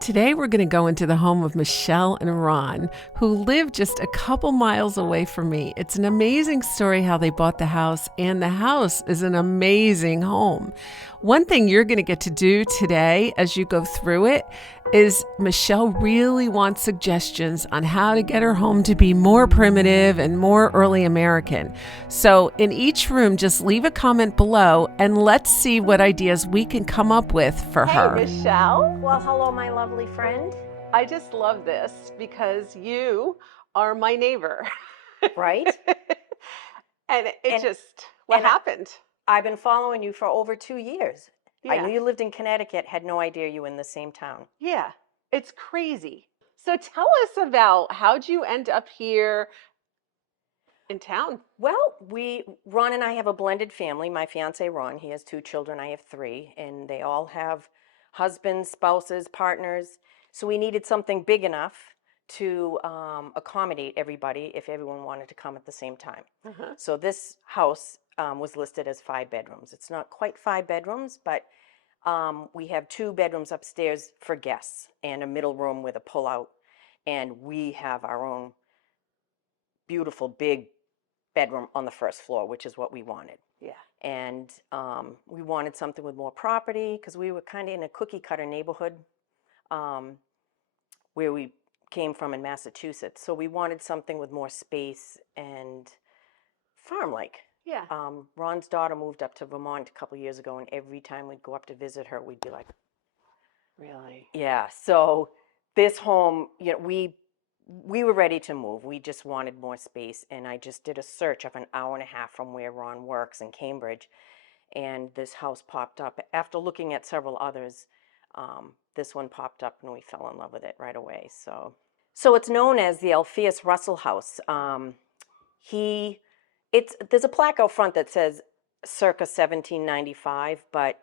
Today, we're going to go into the home of Michelle and Ron, who live just a couple miles away from me. It's an amazing story how they bought the house, and the house is an amazing home. One thing you're going to get to do today as you go through it is Michelle really wants suggestions on how to get her home to be more primitive and more early American. So in each room, just leave a comment below and let's see what ideas we can come up with for her. Hey, Michelle. Well, hello, my lovely friend. I just love this because you are my neighbor. Right? And And- what and happened? I've been following you for over 2 years. I Yeah. knew you lived in Connecticut, had no idea you were in the same town. Yeah, it's crazy. So tell us about how'd you end up here in town? Well, Ron and I have a blended family. My fiance, Ron, he has 2 children, I have 3, and they all have husbands, spouses, partners. So we needed something big enough to accommodate everybody if everyone wanted to come at the same time. Uh-huh. So this house was listed as 5 bedrooms. It's not quite 5 bedrooms, but we have 2 bedrooms upstairs for guests and a middle room with a pull-out. And we have our own beautiful big bedroom on the first floor, which is what we wanted. Yeah. And we wanted something with more property because we were kind of in a cookie cutter neighborhood where we came from in Massachusetts. So we wanted something with more space and farm-like. Yeah. Ron's daughter moved up to Vermont a couple years ago, and every time we'd go up to visit her, we'd be like, Really? yeah. So this home, we were ready to move. We just wanted more space, and I just did a search of an hour and a half from where Ron works in Cambridge, and this house popped up. After looking at several others, this one popped up, and we fell in love with it right away. So it's known as the Alpheus Russell House. There's a plaque out front that says circa 1795, but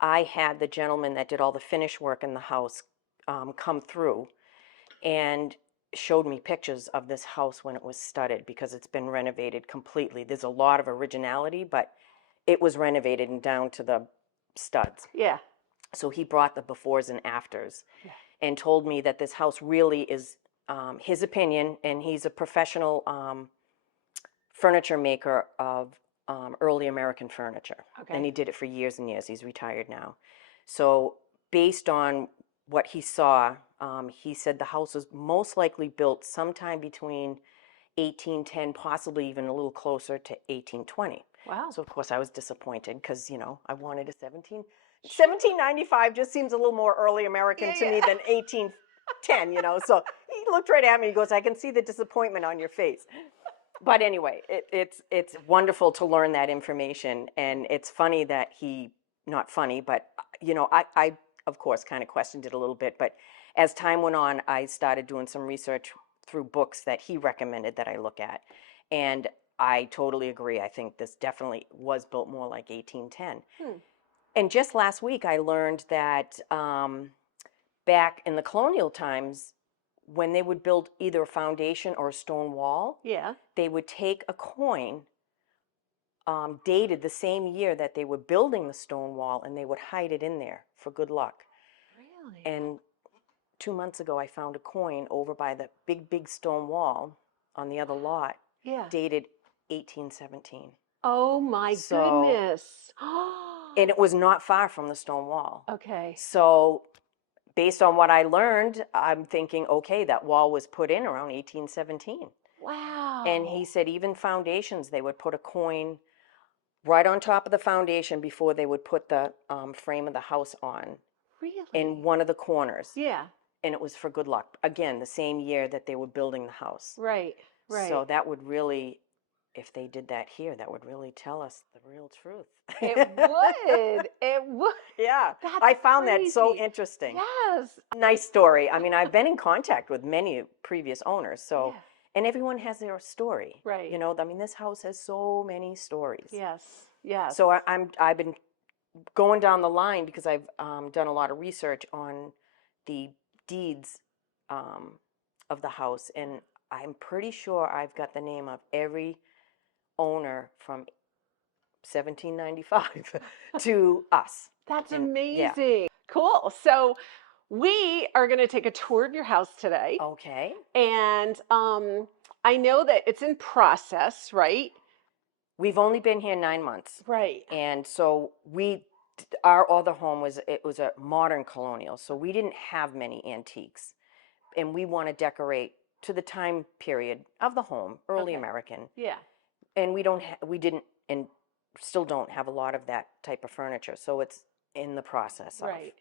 I had the gentleman that did all the finish work in the house come through and showed me pictures of this house when it was studded because it's been renovated completely. There's a lot of originality, but it was renovated and down to the studs. Yeah. So he brought the befores and afters. Yeah. And told me that this house really is his opinion, and he's a professional furniture maker of early American furniture. Okay. And he did it for years and years. He's retired now. So based on what he saw, he said the house was most likely built sometime between 1810, possibly even a little closer to 1820. Wow. So of course I was disappointed because, I wanted a 1795 just seems a little more early American to me than 1810, So he looked right at me. He goes, I can see the disappointment on your face. But anyway, it's wonderful to learn that information. And it's funny that not funny, but, I of course, kind of questioned it a little bit. But as time went on, I started doing some research through books that he recommended that I look at. And I totally agree. I think this definitely was built more like 1810. And just last week, I learned that back in the colonial times, when they would build either a foundation or a stone wall, Yeah. they would take a coin dated the same year that they were building the stone wall, and they would hide it in there for good luck. Really? And 2 months ago, I found a coin over by the big stone wall on the other lot, Yeah. dated 1817. Oh my So- goodness. And it was not far from the stone wall. Okay. So based on what I learned, I'm thinking, okay, that wall was put in around 1817. Wow. And he said even foundations, they would put a coin right on top of the foundation before they would put the frame of the house on Really? in one of the corners. Yeah. And it was for good luck. Again, the same year that they were building the house. Right. Right. So that would really, if they did that here, that would really tell us the real truth. It would. It would. Yeah. That's I found that so crazy. interesting. Yes. Nice story. I mean, I've been in contact with many previous owners, so Yeah. and everyone has their story. Right. I mean, this house has so many stories. Yes. Yes. So I've been going down the line because I've done a lot of research on the deeds of the house, and I'm pretty sure I've got the name of every owner from 1795 to us. That's And- amazing. yeah. Cool. So We are going to take a tour of your house today. Okay. And I know that it's in process, right? We've only been here 9 months. Right. And so our other home was a modern colonial, so we didn't have many antiques. And we want to decorate to the time period of the home, early Okay. American. Yeah. And we didn't and still don't have a lot of that type of furniture. So it's in the process of. Right.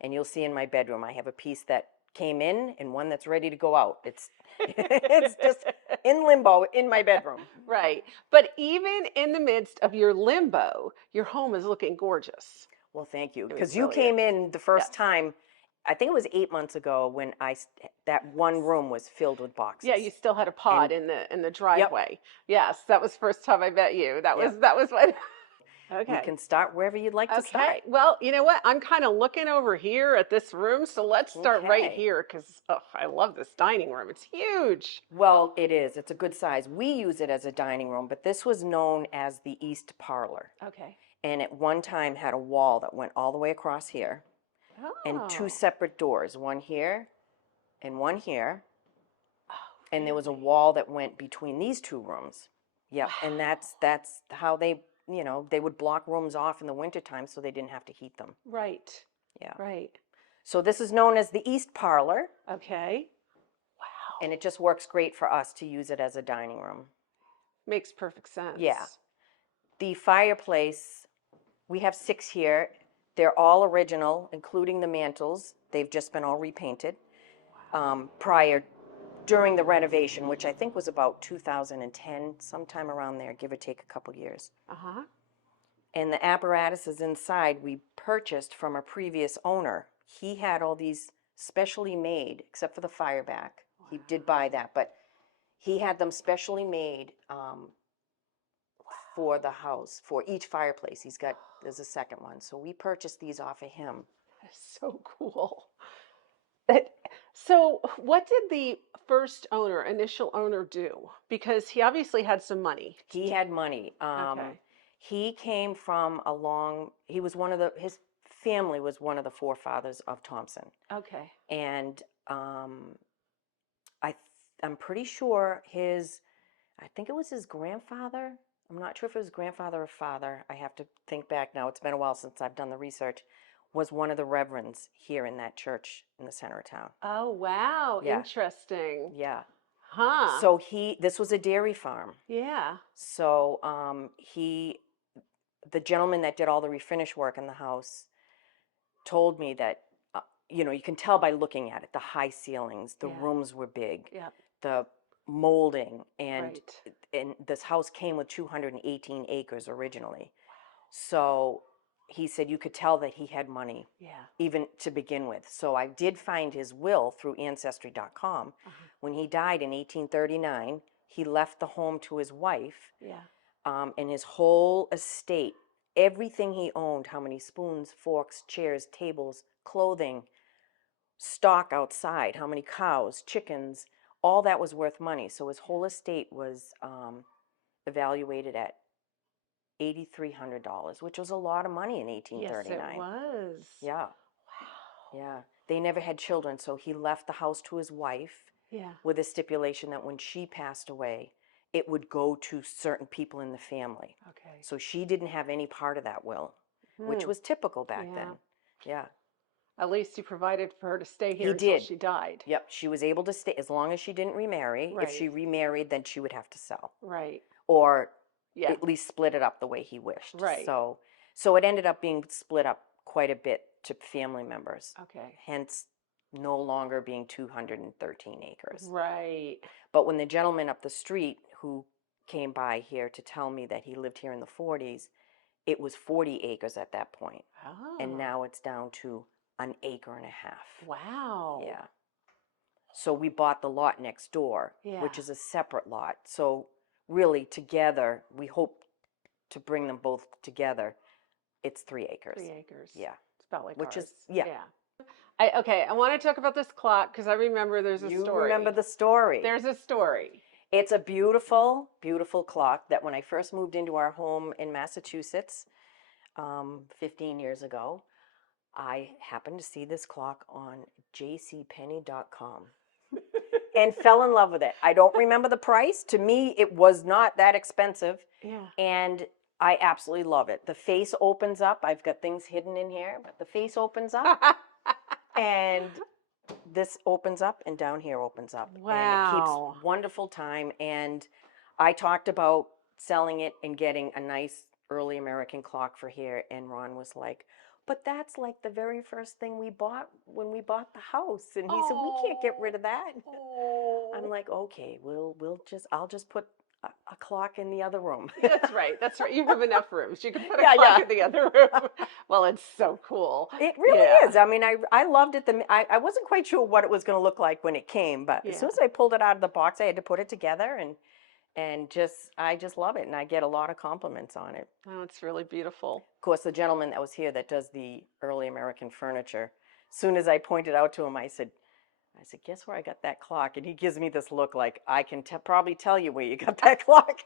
And you'll see in my bedroom I have a piece that came in and one that's ready to go out. It's it's just in limbo in my bedroom. Right. But even in the midst of your limbo, your home is looking gorgeous. Well, thank you. I mean, it Because you really came is. in the first Yes. time, I think it was 8 months ago when that one room was filled with boxes. Yeah, you still had a pod And in the yep, driveway. Yes, that was first time I met you. yep. That was what. We Okay. can start wherever you'd like to Okay. start. Well, you know what? I'm kind of looking over here at this room, so let's start right Okay. here because I love this dining room. It's huge. Well, it is. It's a good size. We use it as a dining room, but this was known as the East Parlor. Okay. And at one time had a wall that went all the way across here and two Oh. separate doors, one here and one here. Oh, And there was a really? wall that went between these two rooms. Yep. Wow. And that's how they would block rooms off in the wintertime so they didn't have to heat them. Right. Yeah. Right. So this is known as the East Parlor, Okay. Wow. and it just works great for us to use it as a dining room. Makes perfect sense. Yeah. The fireplace, we have 6 here. They're all original, including the mantles. They've just been all repainted during the renovation, which I think was about 2010, sometime around there, give or take a couple years. Uh-huh. And the apparatuses inside we purchased from a previous owner. He had all these specially made, except for the fire back. He did buy that, but he had them specially made for the house, for each fireplace. There's a second one. So we purchased these off of him. That is so cool. So, what did the initial owner do? Because he obviously had some money. He had money. Okay. He came from his family was one of the forefathers of Thompson. Okay. And I'm pretty sure I think it was his grandfather. I'm not sure if it was grandfather or father. I have to think back now. It's been a while since I've done the research. Was one of the reverends here in that church in the center of town. Oh, wow. Yeah. Interesting. Yeah. Huh. So this was a dairy farm. Yeah. So the gentleman that did all the refinish work in the house told me that, you can tell by looking at it, the high ceilings, the Yeah. rooms were big, Yeah. the molding, and Right. and this house came with 218 acres originally. So he said you could tell that he had money Yeah. even to begin with. So I did find his will through ancestry.com. Uh-huh. When he died in 1839, he left the home to his wife, Yeah. and his whole estate, everything he owned, how many spoons, forks, chairs, tables, clothing, stock outside, how many cows, chickens, all that was worth money. So his whole estate was evaluated at $8,300, which was a lot of money in 1839. Yes, it was. Yeah. Wow. Yeah. They never had children, so he left the house to his wife Yeah. with a stipulation that when she passed away, it would go to certain people in the family. Okay. So she didn't have any part of that will, which Hmm. was typical back Yeah. then. Yeah. At least he provided for her to stay here He until did. she died. Yep. She was able to stay as long as she didn't remarry. If she Right. remarried, then she would have to sell Right. or Yeah. at least split it up the way he wished. Right. So it ended up being split up quite a bit to family members. Okay. Hence no longer being 213 acres. Right. But when the gentleman up the street who came by here to tell me that he lived here in the 40s, it was 40 acres at that point. Oh. And now it's down to an acre and a half. Wow. Yeah. So we bought the lot next door, Yeah. which is a separate lot. So really together, we hope to bring them both together. It's 3 acres. 3 acres. Yeah. It's about like Which ours. is, yeah. I want to talk about this clock because I remember there's a You story. remember the story. There's a story. It's a beautiful, beautiful clock that when I first moved into our home in Massachusetts 15 years ago, I happened to see this clock on jcpenney.com and fell in love with it. I don't remember the price. To me, it was not that expensive. Yeah. And I absolutely love it. The face opens up. I've got things hidden in here, but the face opens up and this opens up and down here opens up. And it keeps Wow. wonderful time. And I talked about selling it and getting a nice early American clock for here. And Ron was like, but that's like the very first thing we bought when we bought the house. And he said, we can't get rid of that. I'm like, okay, I'll just put a clock in the other room. That's right. That's right. You have enough rooms. You can put a Yeah, clock yeah. in the other room. Well, it's so cool. It really Yeah. is. I mean, I loved it. I wasn't quite sure what it was going to look like when it came, but as soon as I pulled it out of the box, I had to put it together and I just love it, and I get a lot of compliments on it. Oh, it's really beautiful. Of course, the gentleman that was here that does the early American furniture, as soon as I pointed out to him, I said, guess where I got that clock? And he gives me this look like, I can probably tell you where you got that clock.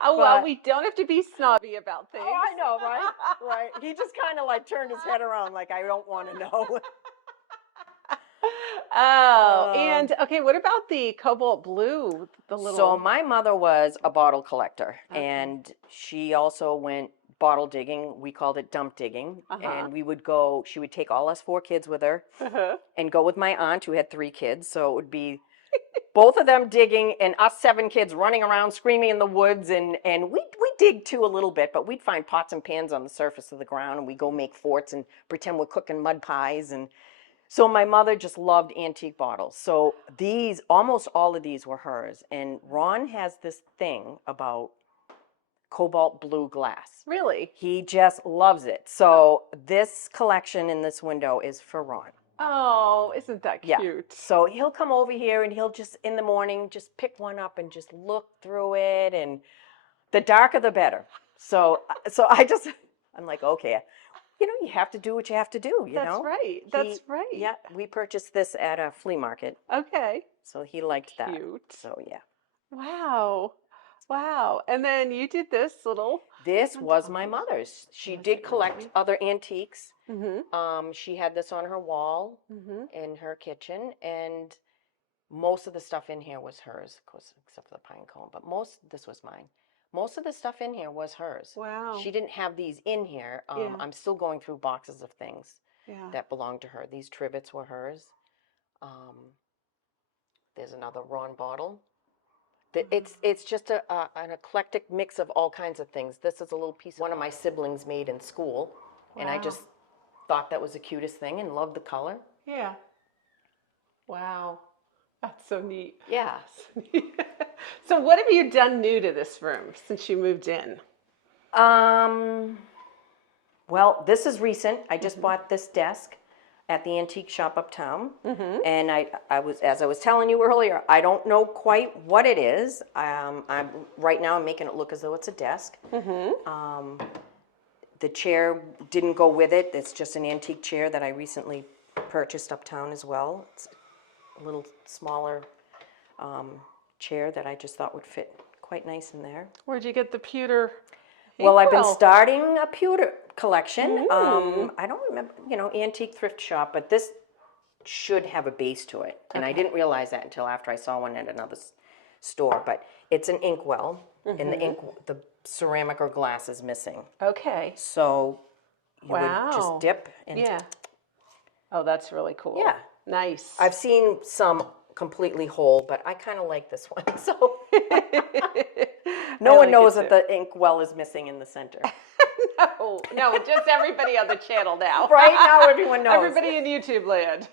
Oh, well, we don't have to be snobby about things. Oh, I know, right? Right. He just kind of like turned his head around like, I don't want to know. Oh, and okay, what about the cobalt blue? The little. So my mother was a bottle collector, and she also went bottle digging. We called it dump digging, and she would take all us 4 kids with her and go with my aunt who had 3 kids. So it would be both of them digging and us 7 kids running around screaming in the woods, and we dig too a little bit, but we'd find pots and pans on the surface of the ground, and we'd go make forts and pretend we're cooking mud pies. And so my mother just loved antique bottles. So almost all of these were hers. And Ron has this thing about cobalt blue glass. Really? He just loves it. So this collection in this window is for Ron. Oh, isn't that cute? Yeah. So he'll come over here and he'll just, in the morning, just pick one up and just look through it. And the darker, the better. So I'm like, okay, you have to do what you have to do, you know? That's right. That's right. Yeah, we purchased this at a flea market. Okay. So he liked that. Cute. So yeah. Wow. Wow. And then you did this little. This was my mother's. She did collect other antiques. Mm-hmm. She had this on her wall in her kitchen, and most of the stuff in here was hers, of course, except for the pine cone, but this was mine. Most of the stuff in here was hers. Wow. She didn't have these in here. I'm still going through boxes of things that belonged to her. These trivets were hers. There's another Ron bottle. It's just an eclectic mix of all kinds of things. This is a little piece one of my siblings made in school, and I just thought that was the cutest thing and loved the color. Yeah. Wow. That's so neat. Yeah. So what have you done new to this room since you moved in? Well, this is recent. I just bought this desk at the antique shop uptown, and as I was telling you earlier, I don't know quite what it is. Right now I'm making it look as though it's a desk. The chair didn't go with it. It's just an antique chair that I recently purchased uptown as well. It's a little smaller chair that I just thought would fit quite nice in there. Where'd you get the pewter? Well, I've been starting a pewter collection. I don't remember, antique thrift shop, but this should have a base to it. And I didn't realize that until after I saw one at another store. But it's an inkwell, and the ceramic or glass is missing. Okay. So you would just dip and Oh, that's really cool. Yeah. Nice. I've seen some completely whole, but I kind of like this one. So no one knows that the inkwell is missing in the center. No, just everybody on the channel now. Right now, everyone knows. Everybody in YouTube land.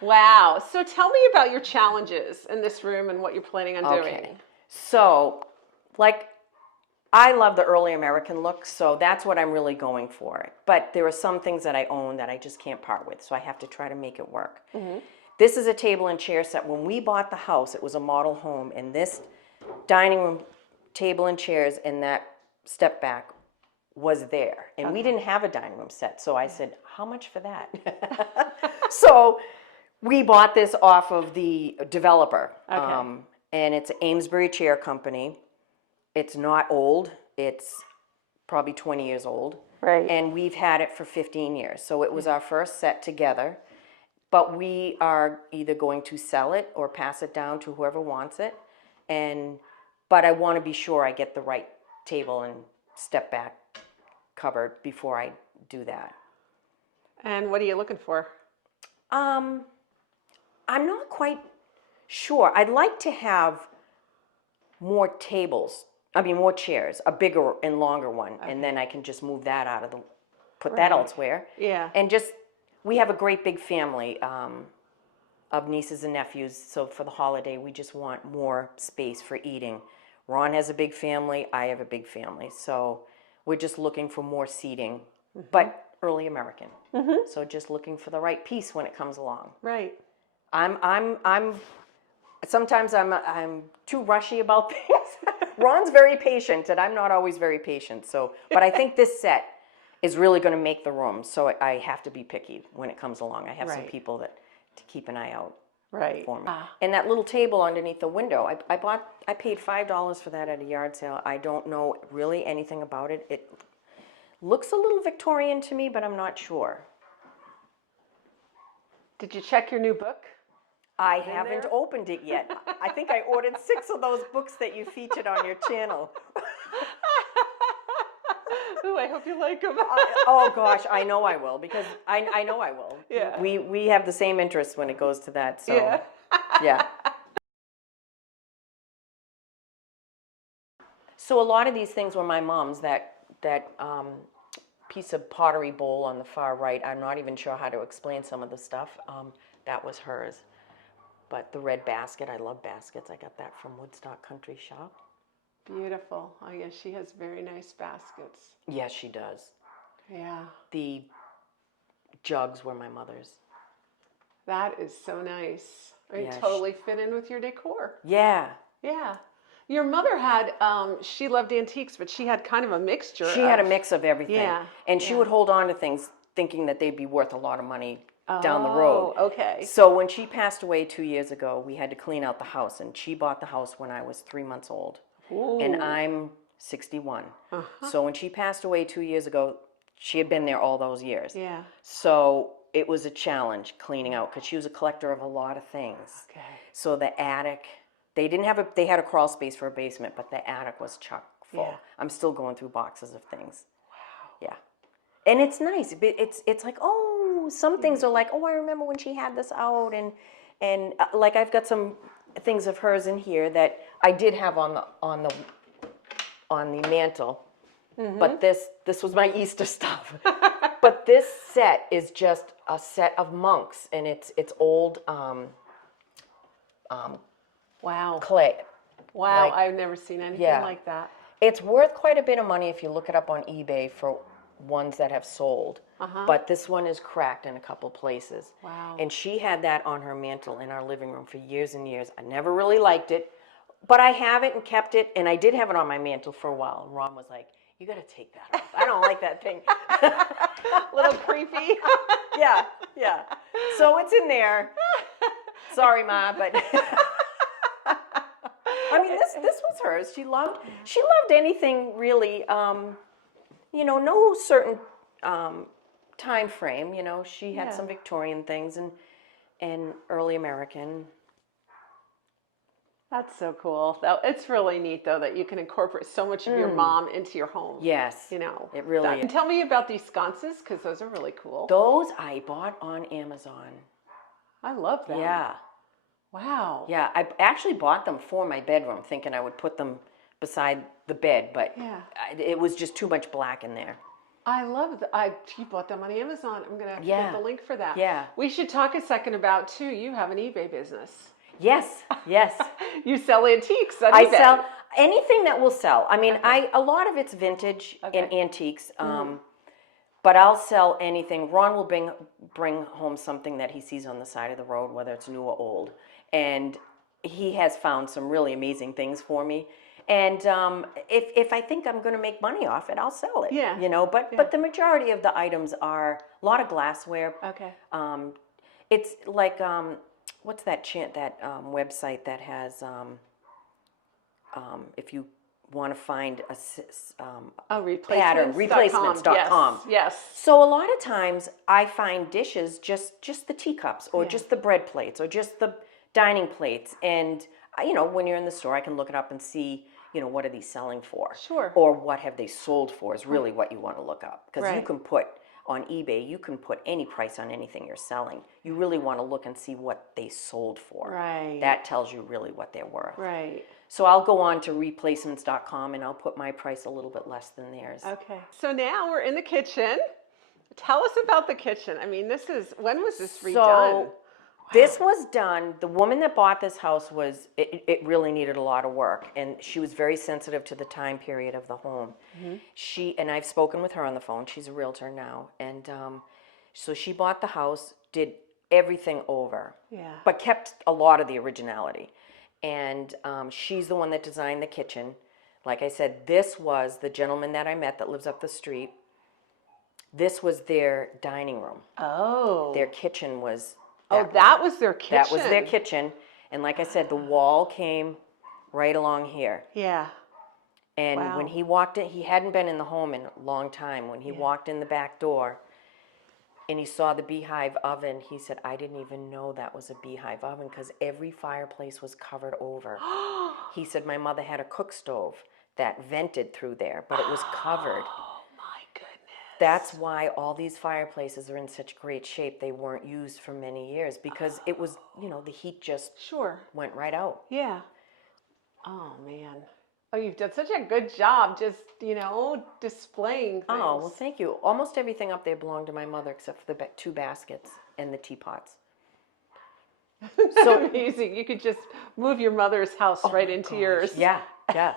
Wow. So tell me about your challenges in this room and what you're planning on doing. So, I love the early American look, so that's what I'm really going for. But there are some things that I own that I just can't part with, so I have to try to make it work. This is a table and chair set. When we bought the house, it was a model home, and this dining room table and chairs and that step back was there. And we didn't have a dining room set, so I said, how much for that? So we bought this off of the developer, and it's Amesbury Chair Company. It's not old. It's probably 20 years old. Right. And we've had it for 15 years. So it was our first set together. But we are either going to sell it or pass it down to whoever wants it. But I want to be sure I get the right table and step back cupboard before I do that. And what are you looking for? I'm not quite sure. I'd like to have more tables. I mean, more chairs, a bigger and longer one, and then I can just move that out of put that elsewhere. Yeah. And just, we have a great big family of nieces and nephews, so for the holiday, we just want more space for eating. Ron has a big family, I have a big family, so we're just looking for more seating, but early American. So just looking for the right piece when it comes along. Right. Sometimes I'm too rushy about things. Ron's very patient, and I'm not always very patient. So, but I think this set is really going to make the room. So I have to be picky when it comes along. I have some people that to keep an eye out for me. And that little table underneath the window, I paid $5 for that at a yard sale. I don't know really anything about it. It looks a little Victorian to me, but I'm not sure. Did you check your new book? I haven't opened it yet. I think I ordered 6 of those books that you featured on your channel. Ooh, I hope you like them. Oh gosh, I know I will, because I know I will. Yeah. We have the same interests when it goes to that. So Yeah. yeah. So a lot of these things were my mom's. That piece of pottery bowl on the far right, I'm not even sure how to explain some of the stuff. That was hers. But the red basket, I love baskets. I got that from Woodstock Country Shop. Beautiful. Oh, yes, she has very nice baskets. Yes, she does. Yeah. The jugs were my mother's. That is so nice. They Yeah, totally fit in with your decor. Yeah. Yeah. Your mother had, she loved antiques, but she had kind of a mixture. She had a mix of everything. Yeah. And she would hold on to things thinking that they'd be worth a lot of money down the road. Oh, okay. So when she passed away 2 years ago, we had to clean out the house, and she bought the house when I was 3 months old. Ooh. And I'm 61. So when she passed away 2 years ago, she had been there all those years. Yeah. So it was a challenge cleaning out, because she was a collector of a lot of things. Okay. So the attic, they had a crawl space for a basement, but the attic was chock full. Yeah. I'm still going through boxes of things. Wow. Yeah. And it's nice. It's like, oh, some things are like, oh, I remember when she had this out, and like I've got some things of hers in here that I did have on the mantle. But this was my Easter stuff. But this set is just a set of monks, and it's old Wow. clay. Wow, Like, I've never seen anything yeah. like that. It's worth quite a bit of money if you look it up on eBay for ones that have sold. But this one is cracked in a couple places. Wow. And she had that on her mantle in our living room for years and years. I never really liked it, but I have it and kept it, and I did have it on my mantle for a while. And Ron was like, you got to take that off. I don't like that thing. Little creepy. Yeah. So it's in there. Sorry, Ma, but I mean, this was hers. She loved anything really. No certain time frame. She had some Victorian things and early American. That's so cool. It's really neat, though, that you can incorporate so much of your mom into your home. Yes, it really is. And tell me about these sconces, because those are really cool. Those I bought on Amazon. I love them. Yeah. Wow. Yeah, I actually bought them for my bedroom, thinking I would put them beside the bed, but it was just too much black in there. I love you bought them on Amazon. I'm going to get the link for that. Yeah. We should talk a second about, too, you have an eBay business. Yes. You sell antiques on eBay. I sell anything that will sell. I mean, a lot of it's vintage and antiques, but I'll sell anything. Ron will bring home something that he sees on the side of the road, whether it's new or old, and he has found some really amazing things for me. And if I think I'm going to make money off it, I'll sell it. Yeah. But the majority of the items are a lot of glassware. Okay. It's like what's that website that has if you want to find a Replacements.com. replacements.com. Yes, yes. So a lot of times I find dishes, just the teacups or Yeah. just the bread plates or just the dining plates. And, when you're in the store, I can look it up and see, what are these selling for? Sure. Or what have they sold for is really what you want to look up. Because you Right. can put on eBay, you can put any price on anything you're selling. You really want to look and see what they sold for. Right. That tells you really what they're worth. Right. So I'll go on to replacements.com and I'll put my price a little bit less than theirs. Okay. So now we're in the kitchen. Tell us about the kitchen. I mean, when was this redone? So this was done, the woman that bought this house it really needed a lot of work, and she was very sensitive to the time period of the home. And I've spoken with her on the phone, she's a realtor now, and so she bought the house, did everything over, Yeah. but kept a lot of the originality. And she's the one that designed the kitchen. Like I said, this was the gentleman that I met that lives up the street. This was their dining room. Oh. Their kitchen was that was their kitchen. that was their kitchen. And like I said, the wall came right along here. Yeah. And Wow. when he walked in, he hadn't been in the home in a long time. When he walked in the back door and he saw the beehive oven, he said, I didn't even know that was a beehive oven because every fireplace was covered over. He said, my mother had a cook stove that vented through there, but it was covered. Oh my goodness. That's why all these fireplaces are in such great shape. They weren't used for many years because it was, the heat just Sure. went right out. Yeah. Oh man. Oh, you've done such a good job just, displaying things. Oh, well, thank you. Almost everything up there belonged to my mother except for the two baskets and the teapots. So amazing. You could just move your mother's house right into yours. Yeah, yeah.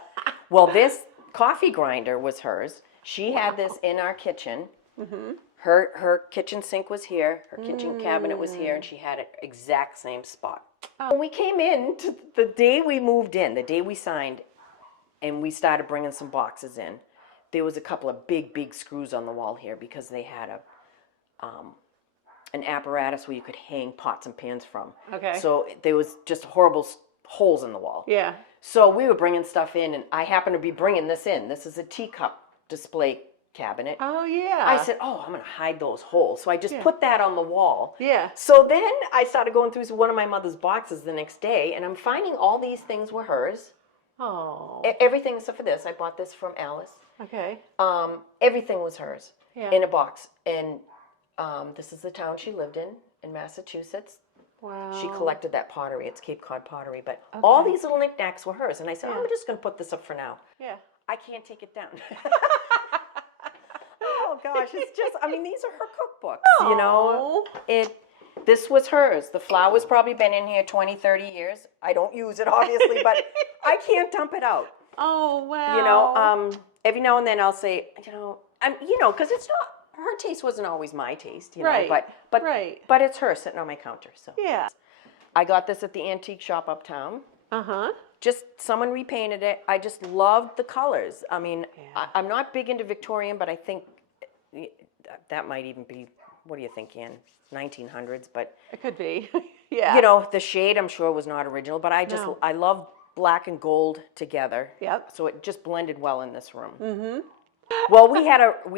Well, this coffee grinder was hers. She had this in our kitchen. Mm-hmm. Her kitchen sink was here. Her kitchen cabinet was here, and she had it exact same spot. When we came in, the day we moved in, the day we signed, and we started bringing some boxes in, there was a couple of big screws on the wall here because they had an apparatus where you could hang pots and pans from. Okay. So there was just horrible holes in the wall. Yeah. So we were bringing stuff in, and I happened to be bringing this in. This is a teacup display cabinet. Oh, yeah. I said, I'm going to hide those holes. So I just put that on the wall. Yeah. So then I started going through one of my mother's boxes the next day, and I'm finding all these things were hers. Oh. Everything except for this. I bought this from Alice. Okay. Everything was hers Yeah. in a box. And this is the town she lived in Massachusetts. Wow. She collected that pottery. It's Cape Cod pottery. But all these little knickknacks were hers. And I said, I'm just going to put this up for now. Yeah. I can't take it down. Oh, gosh. It's just, these are her cookbooks, This was hers. The flour's probably been in here 20, 30 years. I don't use it, obviously, but I can't dump it out. Oh, wow. Every now and then I'll say, because it's not, her taste wasn't always my taste, Right. But it's her sitting on my counter. So Yeah. I got this at the antique shop uptown. Uh-huh. Just someone repainted it. I just loved the colors. I'm not big into Victorian, but I think that might even be, what do you think, Ann? 1900s, but It could be. Yeah. the shade I'm sure was not original, but I love black and gold together. Yep. So it just blended well in this room. Mm-hmm. Well, we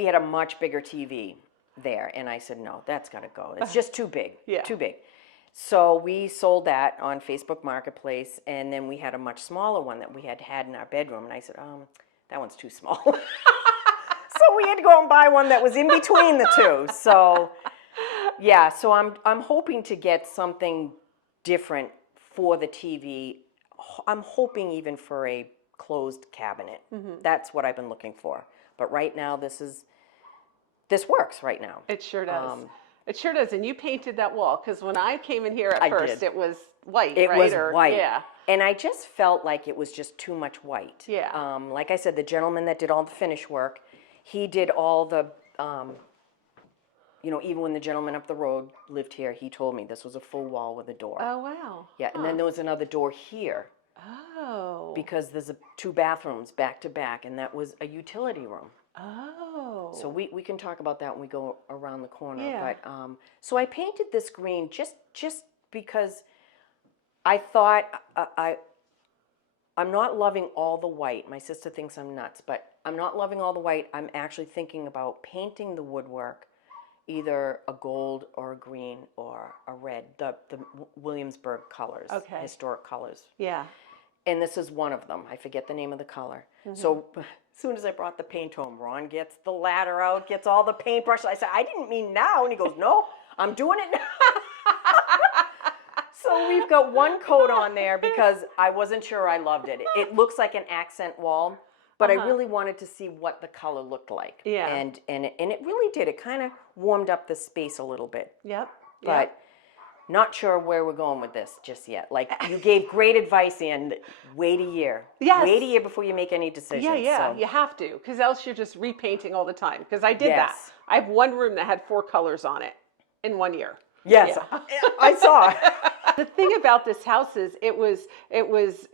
had a much bigger TV there, and I said, no, that's got to go. It's just too big. Yeah. Too big. So we sold that on Facebook Marketplace, and then we had a much smaller one that we had in our bedroom, and I said, that one's too small. So we had to go and buy one that was in between the two. So yeah, so I'm hoping to get something different for the TV. I'm hoping even for a closed cabinet. Mm-hmm. That's what I've been looking for. But right now, this works right now. It sure does. It sure does. And you painted that wall, because when I came in here at first, it was white, it right? was white. Yeah. And I just felt like it was just too much white. Yeah. Like I said, the gentleman that did all the finish work, he did all the, even when the gentleman up the road lived here, he told me this was a full wall with a door. Oh, wow. Yeah, and then there was another door here. Oh. Because there's two bathrooms back to back, and that was a utility room. Oh. So we can talk about that when we go around the corner. Yeah. But so I painted this green just because I thought I'm not loving all the white. My sister thinks I'm nuts, but I'm not loving all the white. I'm actually thinking about painting the woodwork either a gold or a green or a red, the Williamsburg colors, Okay. historic colors. Yeah. And this is one of them. I forget the name of the color. So as soon as I brought the paint home, Ron gets the ladder out, gets all the paintbrushes. I said, I didn't mean now. And he goes, no, I'm doing it now. So we've got one coat on there because I wasn't sure I loved it. It looks like an accent wall, but I really wanted to see what the color looked like. Yeah. And it really did. It kind of warmed up the space a little bit. Yep. But not sure where we're going with this just yet. Like, you gave great advice, and wait a year. Yes. Wait a year before you make any decisions. Yeah, So. you have to, because else you're just repainting all the time. Because I did that. Yes. I have one room that had 4 colors on it in 1 year. Yes, Yeah. I saw. The thing about this house is it was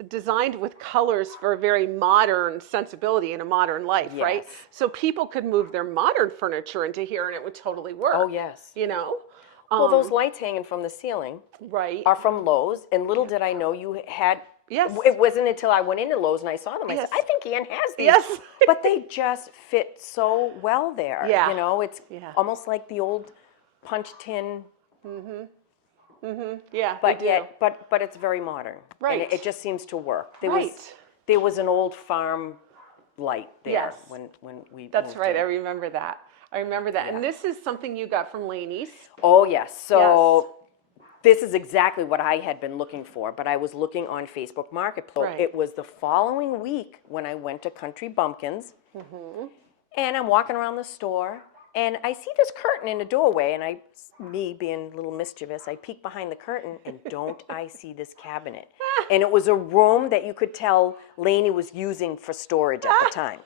designed with colors for a very modern sensibility in a modern life, right? Yes. So people could move their modern furniture into here and it would totally work. Oh, yes. You know? Well, those lights hanging from the ceiling Right. are from Lowe's, and little did I know you had. Yes. It wasn't until I went into Lowe's and I saw them. I Yes. said, I think Ann has these. Yes. But they just fit so well there. Yeah. You know, it's Yeah. almost like the old punch tin. Yeah. But they do. yet, but it's very modern. Right. And it just seems to work. Right. There was an old farm light there Yes. when we. That's moved right. in. I remember that. And this is something you got from Laney's. Oh yes. So this is exactly what I had been looking for, but I was looking on Facebook Marketplace. Right. It was the following week when I went to Country Bumpkins, and I'm walking around the store, and I see this curtain in the doorway, and me being a little mischievous, I peek behind the curtain, and don't I see this cabinet? And it was a room that you could tell Lainey was using for storage at the time.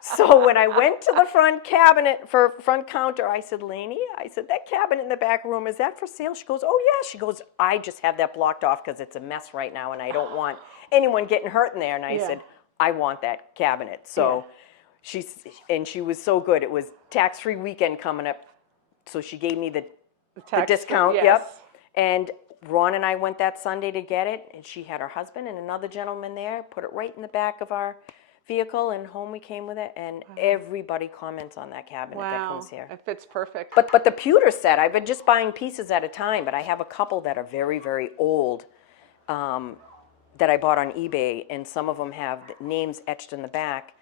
So when I went to the front counter, I said, Lainey, that cabinet in the back room, is that for sale? She goes, oh yeah. She goes, I just have that blocked off because it's a mess right now and I don't want anyone getting hurt in there. And I said, I want that cabinet. So she was so good. It was tax-free weekend coming up. So she gave me the discount. Yes. Yep. And Ron and I went that Sunday to get it, and she had her husband and another gentleman there, put it right in the back of our vehicle, and home we came with it, and everybody comments on that cabinet that comes here. It fits perfect. But the pewter set, I've been just buying pieces at a time, but I have a couple that are very, very old that I bought on eBay, and some of them have names etched in the back,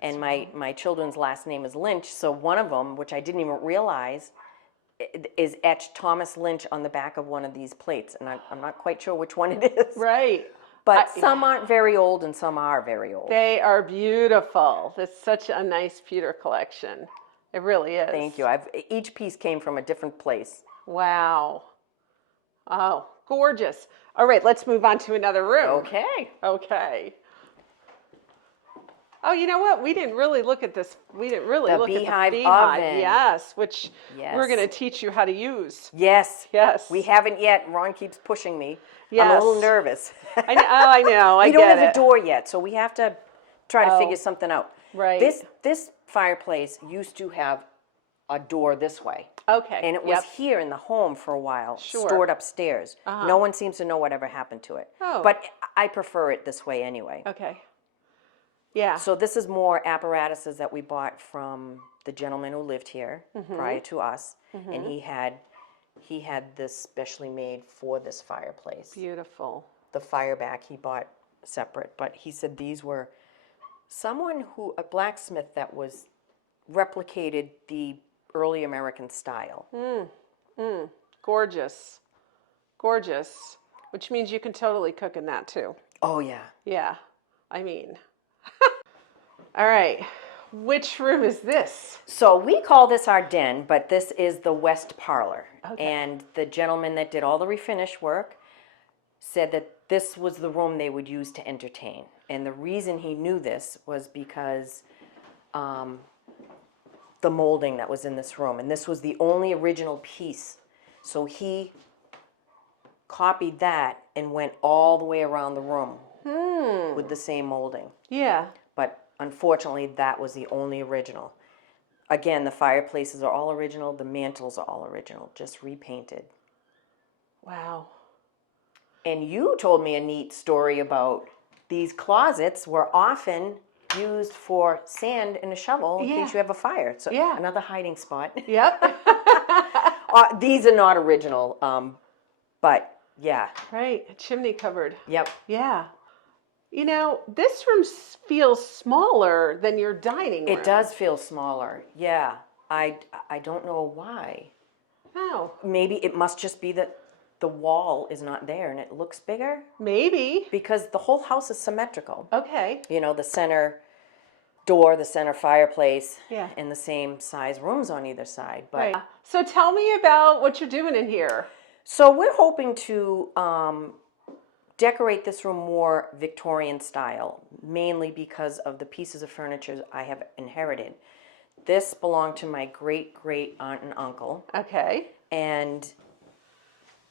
and my children's last name is Lynch, so one of them, which I didn't even realize, is etched Thomas Lynch on the back of one of these plates, and I'm not quite sure which one it is. Right. But some aren't very old and some are very old. They are beautiful. It's such a nice pewter collection. It really is. Thank you. Each piece came from a different place. Wow. Oh, gorgeous. All right, let's move on to another room. Okay. Oh, you know what? We didn't really look at this. We didn't really The look at beehive the beehive. oven. Yes, which we're Yes. going to teach you how to use. Yes. Yes. We haven't yet. Ron keeps pushing me. I'm Yes. a little nervous. I know. Oh, I know. I We get don't have it. a door yet, so we have to try to figure something out. Right. This fireplace used to have a door this way. Okay. And it was here in the home for a while, Sure. stored upstairs. No one seems to know whatever happened to it. Oh. But I prefer it this way anyway. Okay. Yeah. So this is more apparatuses that we bought from the gentleman who lived here prior to us, and he had this specially made for this fireplace. Beautiful. The fire back he bought separate, but he said these were a blacksmith that was replicated the early American style. Gorgeous. Gorgeous. Which means you can totally cook in that too. Oh yeah. Yeah. I mean. All right. Which room is this? So we call this our den, but this is the west parlor. Okay. And the gentleman that did all the refinish work said that this was the room they would use to entertain. And the reason he knew this was because the molding that was in this room. And this was the only original piece. So he copied that and went all the way around the room with the same molding. Yeah. But unfortunately, that was the only original. Again, the fireplaces are all original. The mantles are all original, just repainted. Wow. And you told me a neat story about these closets were often used for sand and a shovel in Yeah. case you have a fire. So Yeah. another hiding spot. Yep. These are not original, but yeah. Right, a chimney cupboard. Yep. Yeah. You know, this room feels smaller than your dining room. It does feel smaller. Yeah. I don't know why. Oh, Maybe it must just be that the wall is not there and it looks bigger maybe. because the whole house is symmetrical. Okay. You know, the center door, the center fireplace, Yeah. and the same size rooms on either side. But Right. So tell me about what you're doing in here. so we're hoping to decorate this room more Victorian style, mainly because of the pieces of furniture I have inherited. This belonged to my great aunt and uncle, Okay. and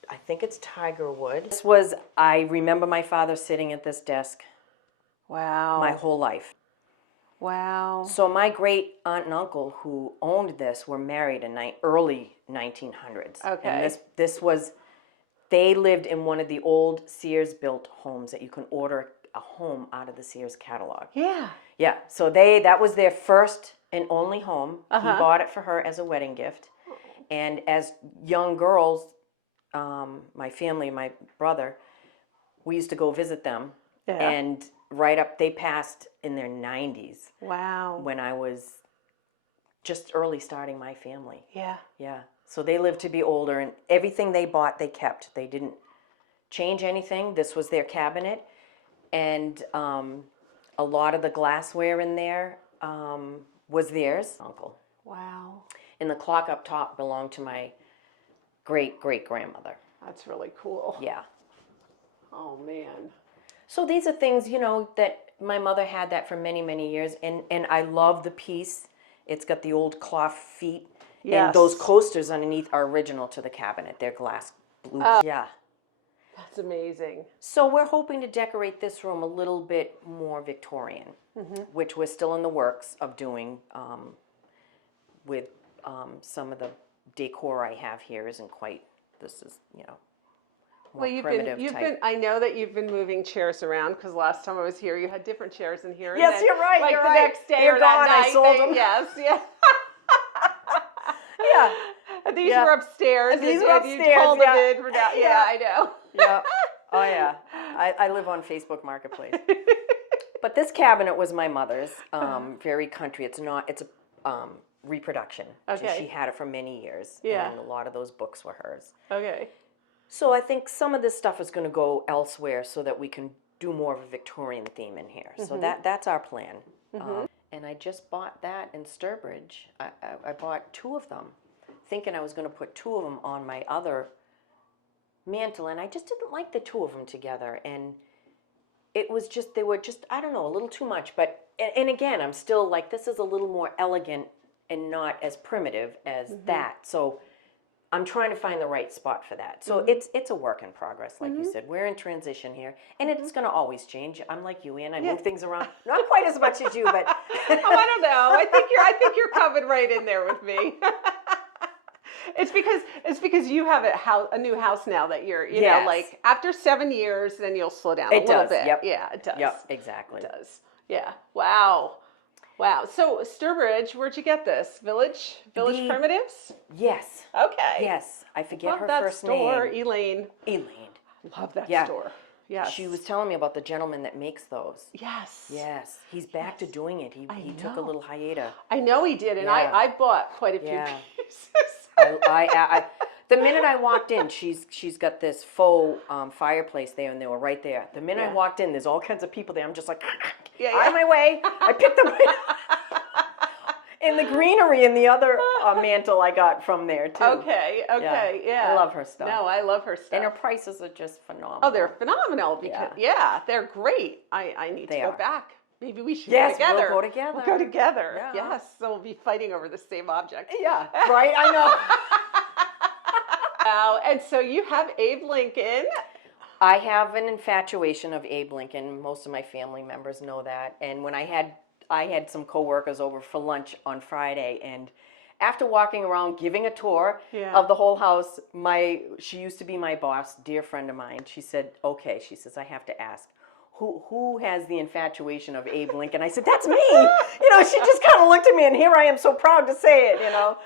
I think it's tiger wood. This was, I remember my father sitting at this desk Wow. my whole life. Wow. So my great aunt and uncle who owned this were married in early 1900s. Okay. And this was, they lived in one of the old Sears built homes that you can order a home out of the Sears catalog. Yeah. Yeah, so that was their first and only home. He Uh-huh. bought it for her as a wedding gift. And as young girls, my family, my brother, we used to go visit them. Yeah. And they passed in their 90s Wow. when I was just early starting my family. Yeah. Yeah. So they lived to be older, and everything they bought, they kept. They didn't change anything. This was their cabinet. And a lot of the glassware in there was theirs. Uncle. Wow. And the clock up top belonged to my great-great-grandmother. That's really cool. Yeah. Oh, man. So these are things, that my mother had that for many years. And I love the piece. It's got the old cloth feet. Yes. And those coasters underneath are original to the cabinet. They're glass blue. Yeah. That's amazing. So we're hoping to decorate this room a little bit more Victorian, which we're still in the works of doing with some of the decor I have here isn't quite, this is, more Well, primitive type. I know that you've been moving chairs around because last time I was here, you had different chairs in here. Yes, and then, you're right, Like you're the right. next day They're or that gone, I night, sold them. Yes, yeah. Yeah. And these Yeah. were upstairs. These and, were and upstairs, You told yeah. them for now. Yeah, I know. Yeah. Oh, yeah. I live on Facebook Marketplace. But this cabinet was my mother's, very country. It's a reproduction. Okay. She had it for many years. Yeah. And a lot of those books were hers. Okay. So I think some of this stuff is going to go elsewhere so that we can do more of a Victorian theme in here. So that's our plan. And I just bought that in Sturbridge. I bought 2 of them, thinking I was going to put 2 of them on my other mantle, and I just didn't like the 2 of them together. And they were just, I don't know, a little too much. But, and again, I'm still like, this is a little more elegant and not as primitive as that. So I'm trying to find the right spot for that. So it's a work in progress, like you said. We're in transition here, and it's going to always change. I'm like you, Ann. I move things around, not quite as much as you, but Oh, I don't know. I think you're coming right in there with me. It's because you have a new house now that you're, you know, Yes. like after 7 years, then you'll slow down a It little does, bit. yep. Yeah, it does. Yep, exactly. It does. Yeah. Wow. Wow. So Sturbridge, where'd you get this? Village The- Primitives? Yes, Okay. yes. I forget Love her that first store, name. Elaine. Elaine. Love that Yeah. store. Yes. She was telling me about the gentleman that makes those. Yes. Yes, he's back to doing it. He took a know. little hiatus. I know he did, and Yeah. I bought quite a few Yeah. pieces. I the minute I walked in, she's got this faux fireplace there, and they were right there. The minute I walked in, there's all kinds of people there. I'm just like, out of my way. I picked them in the greenery in the other mantle I got from there too. Okay, yeah. I love her stuff. No, I love her stuff. And her prices are just phenomenal. Oh, they're phenomenal because they're great. I need to They go are. back. Maybe we should Yes, go together. we'll go together. We'll go together. Yeah. Yes, so we'll be fighting over the same object. Yeah, right. I know. Wow. And so you have Abe Lincoln. I have an infatuation of Abe Lincoln. Most of my family members know that. And when I had some coworkers over for lunch on Friday, and after walking around giving a tour of the whole house, she used to be my boss, dear friend of mine. She said, "Okay," she says, "I have to ask, who has the infatuation of Abe Lincoln? I said, that's me. You know, she just kind of looked at me, and here I am so proud to say it, you know.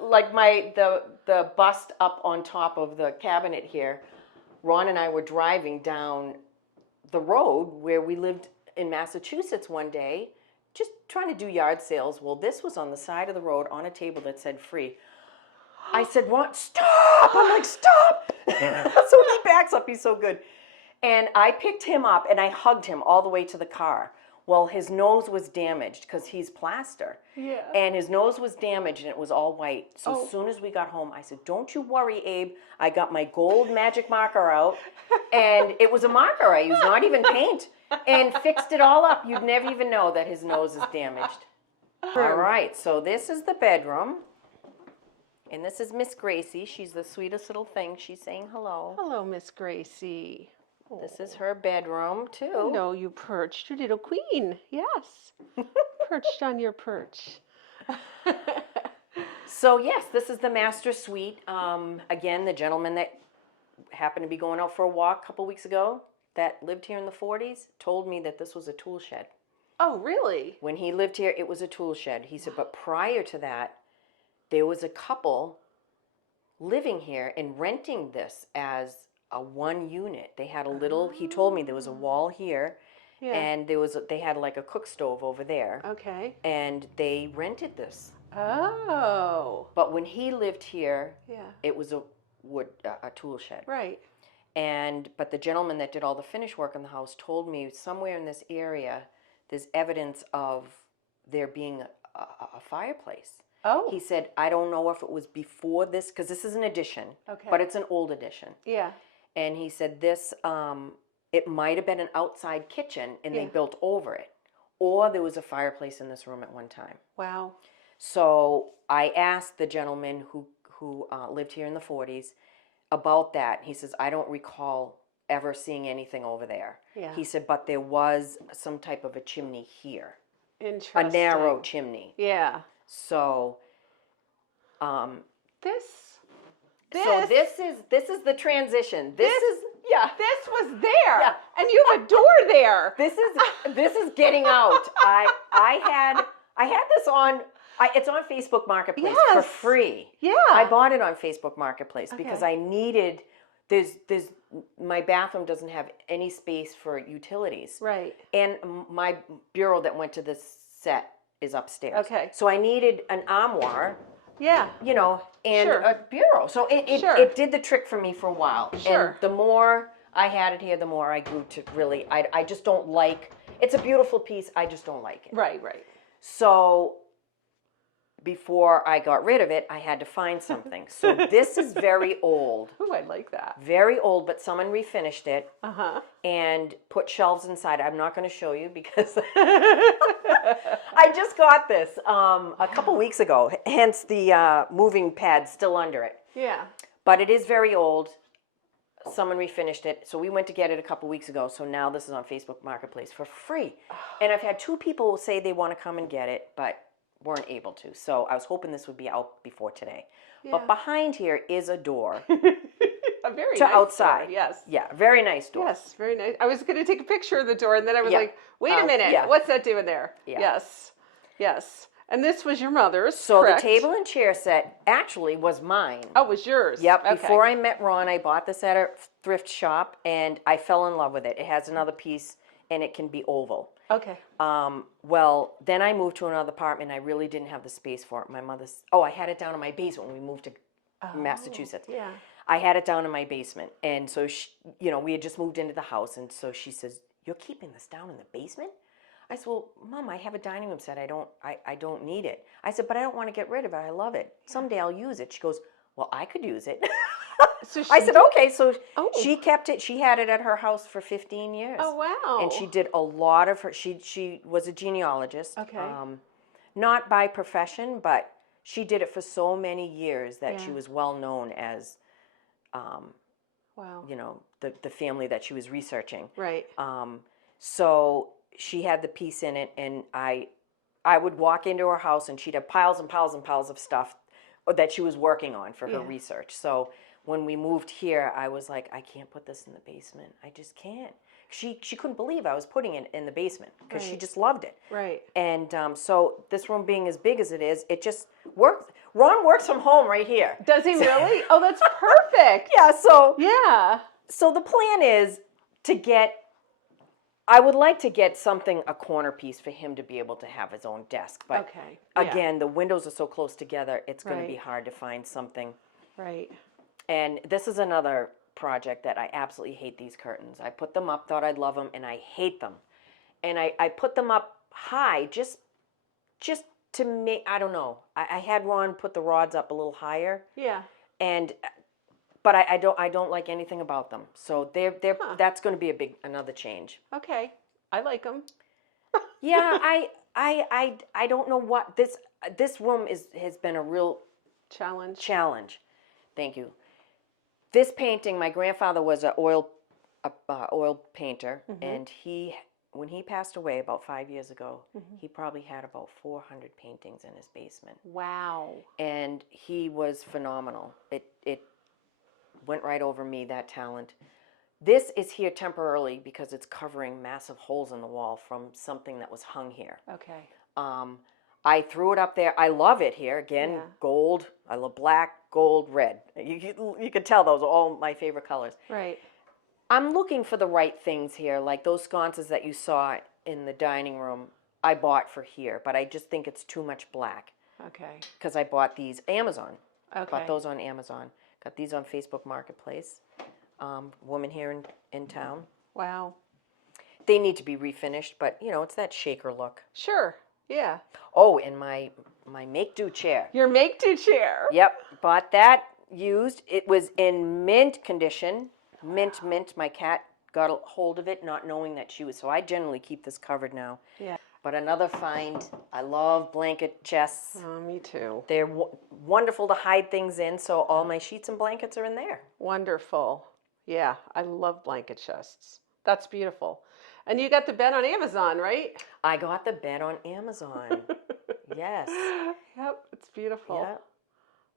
Like the bust up on top of the cabinet here, Ron and I were driving down the road where we lived in Massachusetts one day, just trying to do yard sales. Well, this was on the side of the road on a table that said free. I said, Ron, stop! I'm like, stop! So he backs up, he's so good. And I picked him up and I hugged him all the way to the car. Well, his nose was damaged because he's plaster. Yeah. And his nose was damaged and it was all white. So as soon as we got home, I said, don't you worry, Abe. I got my gold magic marker out. And it was a marker I used, not even paint. And fixed it all up. You'd never even know that his nose is damaged. All right, so this is the bedroom. And this is Miss Gracie. She's the sweetest little thing. She's saying hello. Hello, Miss Gracie. This is her bedroom, too. No, you perched, you little queen. Yes. Perched on your perch. So, yes, this is the master suite. Again, the gentleman that happened to be going out for a walk a couple weeks ago that lived here in the 40s told me that this was a tool shed. Oh, really? When he lived here, it was a tool shed. He said, but prior to that, there was a couple living here and renting this as a one unit. They had a little, he told me there was a wall here, and they had like a cook stove over there. Okay. And they rented this. Oh. But when he lived here, Yeah. it was a tool shed. Right. But the gentleman that did all the finish work on the house told me somewhere in this area, there's evidence of there being a fireplace. Oh. He said, I don't know if it was before this, because this is an addition, Okay. but it's an old addition. Yeah. And he said this, it might have been an outside kitchen and they built over it. Or there was a fireplace in this room at one time. Wow. So I asked the gentleman who lived here in the 40s about that. He says, I don't recall ever seeing anything over there. Yeah. He said, but there was some type of a chimney here. Interesting. A narrow chimney. Yeah. So, This is the transition. This was there. Yeah. And you have a door there. this is getting out. I had this on. It's on Facebook Marketplace for Yes. free. Yeah. I bought it on Facebook Marketplace because Okay. I needed. My bathroom doesn't have any space for utilities. Right. And my bureau that went to this set is upstairs. Okay. So I needed an armoire. Yeah. You know, and Sure. a bureau. So Sure. it did the trick for me for a while. Sure. And the more I had it here, the more I grew to really, I just don't like, it's a beautiful piece, I just don't like it. Right, right. So before I got rid of it, I had to find something. So this is very old. Ooh, I like that. Very old, but someone refinished it Uh-huh. and put shelves inside. I'm not going to show you because I just got this a couple weeks ago, hence the moving pad still under it. Yeah. But it is very old. Someone refinished it. So we went to get it a couple weeks ago. So now this is on Facebook Marketplace for free. And I've had 2 people say they want to come and get it, but weren't able to. So I was hoping this would be out before today. Yeah. But behind here is a door A very to nice outside. door, yes. Yeah, very nice door. Yes, very nice. I was going to take a picture of the door, and then I was Yeah. like, wait a minute, yeah. what's that doing there? Yeah. Yes, yes. And this was your mother's, So correct? the table and chair set actually was mine. Oh, it was yours. Yep. Okay. Before I met Ron, I bought this at a thrift shop, and I fell in love with it. It has another piece, and it can be oval. Okay. Well, then I moved to another apartment. I really didn't have the space for it. My mother's, I had it down in my basement when we moved to Massachusetts. Yeah. I had it down in my basement. And so, we had just moved into the house. And so she says, you're keeping this down in the basement? I said, well, Mom, I have a dining room set. I don't need it. I said, but I don't want to get rid of it. I love it. Someday I'll use it. She goes, well, I could use it. So I said, okay. So Oh. she kept it. She had it at her house for 15 years. Oh, wow. And she did a lot of her, she was a genealogist. Okay. Not by profession, but she did it for so many years that she Yeah. was well known as, Wow. the family that she was researching. Right. So she had the piece in it, and I would walk into her house, and she'd have piles and piles and piles of stuff that she was working on for her Yeah. research. So when we moved here, I was like, I can't put this in the basement. I just can't. she couldn't believe I was putting it in the basement because she Right. just loved it. Right. And so this room being as big as it is, it just worked. Ron works from home right here. Does he really? Oh, that's perfect. Yeah. Yeah. So the plan is to get. I would like to get a corner piece for him to be able to have his own desk. But Okay. Yeah. again, the windows are so close together, it's going to be Right. hard to find something. Right. And this is another project that I absolutely hate these curtains. I put them up, thought I'd love them, and I hate them. And I put them up high just to make, I don't know. I had Ron put the rods up a little higher. Yeah. But I don't like anything about them. So that's going to be another change. Okay. I like them. Yeah, I don't know what this room has been a real Challenge. Thank you. This painting, my grandfather was an oil painter, and when he passed away about 5 years ago, he probably had about 400 paintings in his basement. Wow. And he was phenomenal. It went right over me, that talent. This is here temporarily because it's covering massive holes in the wall from something that was hung here. Okay. I threw it up there. I love it here. Again, Yeah. gold. I love black, gold, red. You can tell those are all my favorite colors. Right. I'm looking for the right things here, like those sconces that you saw in the dining room I bought for here, but I just think it's too much black Okay. because I bought these Amazon. Okay. Bought those on Amazon. Got these on Facebook Marketplace. Woman here in town. Wow. They need to be refinished, but it's that shaker look. Sure. Yeah. Oh, and my make-do chair. Your make-do chair. Yep, bought that used. It was in mint condition. Mint. My cat got a hold of it, not knowing that she was. So I generally keep this covered now. Yeah. But another find. I love blanket chests. Oh, me too. They're wonderful to hide things in. So all my sheets and blankets are in there. Wonderful. Yeah, I love blanket chests. That's beautiful. And you got the bed on Amazon, right? I got the bed on Amazon. Yes. Yep, it's beautiful. Yep.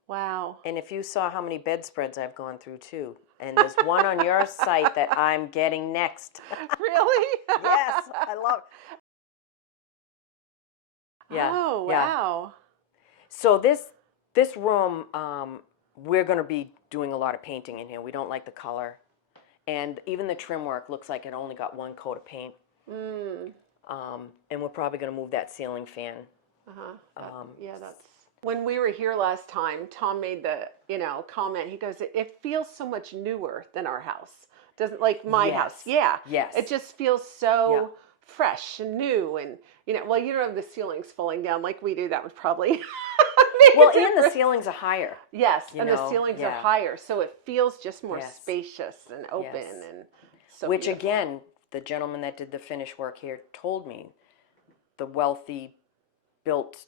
Wow. And if you saw how many bedspreads I've gone through too, and there's one on your site that I'm getting next. Really? Yes, I love. Yeah. Oh, wow. So this room, we're going to be doing a lot of painting in here. We don't like the color, and even the trim work looks like it only got one coat of paint. And we're probably going to move that ceiling fan. Yeah, that's. When we were here last time, Tom made the comment. He goes, "It feels so much newer than our house. Doesn't like my house? Yeah. Yes. It just feels so fresh and new, and well, you don't have the ceilings falling down like we do. That would probably." Well, and the ceilings are higher. Yes, and the ceilings are higher, so it feels just more spacious and open, and so which beautiful. Again, the gentleman that did the finish work here told me, the wealthy built